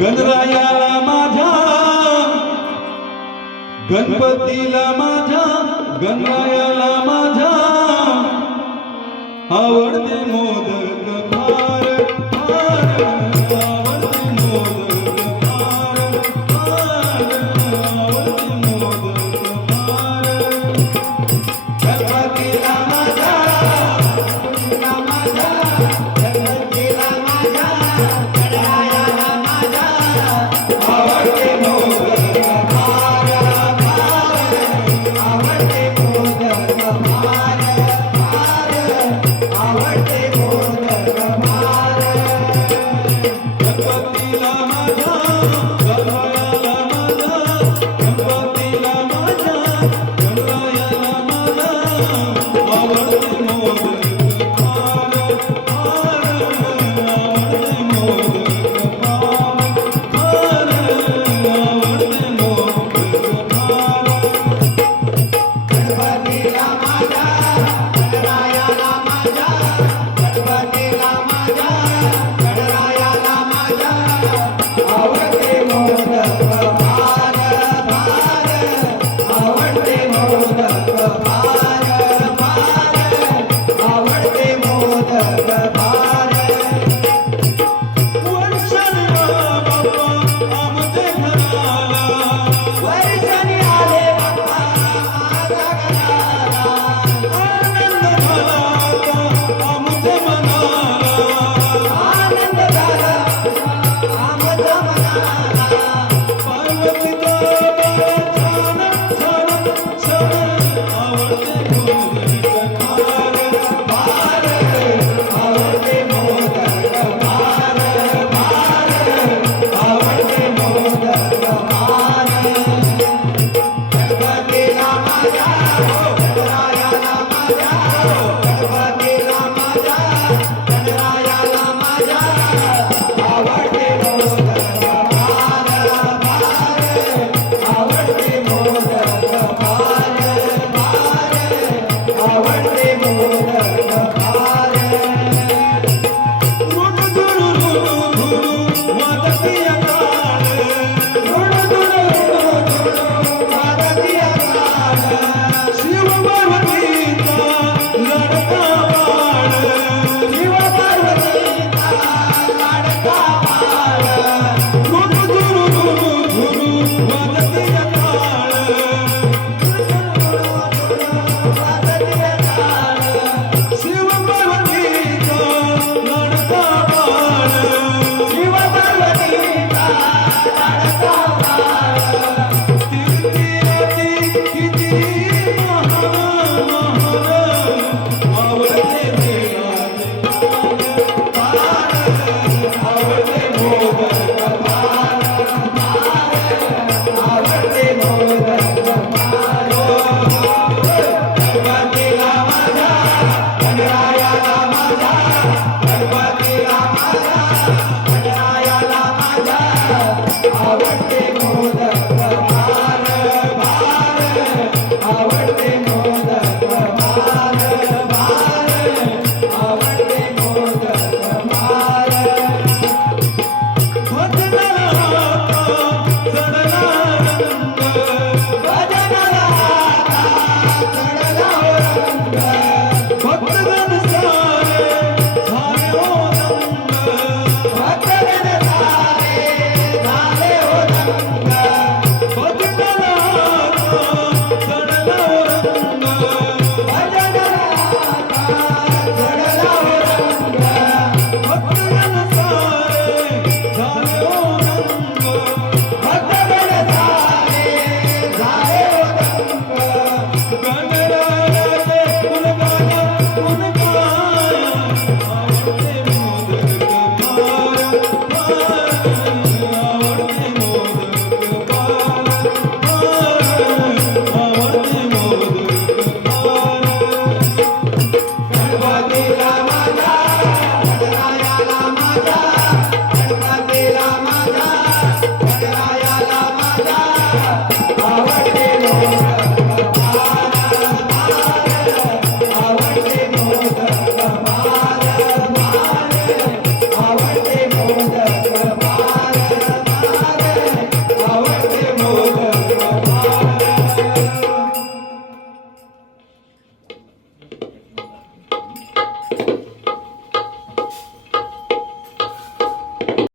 गणरायाला माझ्या, गणपतीला माझ्या, गणरायाला माझ्या आवडते मोदक फार फार, आवडते मोदक फार फार, आवडते मोदक फार. गणपतीला माझ्या, गणपतीला माझ्या, गणपतीला माझ्या, गणरायाला माझ्या आवडते मोदक फार फार, आवडते मोदक फार फार, आवडते मोदक फार. गणपतीला माझ्या, गणरायाला माझ्या, गणपतीला माझ्या, गणरायाला माझ्या आवडते मोदक फार फार, आवडते मोदक फार फार, आवडते मोदक फार. गणपतीला माझ्या, गणरायाला माझ्या, गणपतीला माझ्या, गणरायाला माझ्या आवडते मोदक फार फार, आवडते मोदक फार फार, आवडते मोदक फार. वर्षाने बाप्पा आमचे घराला, वर्षाने आले बाप्पा माझ्या घराला, आनंद झाला आता आमच्या मनाला, आनंद झाला आमच्या मनाला. पार्वतीचा बाळ छान छान छान, आवडते मोदक फार फार, आवडते मोदक फार फार, आवडते मोदक फार. गणपतीला माझ्या, गणरायाला माझ्या, गणपतीला माझ्या, गणरायाला माझ्या आवडते मोदक फार फार, आवडते मोदक फार फार, आवडते मोदक फार. वाजती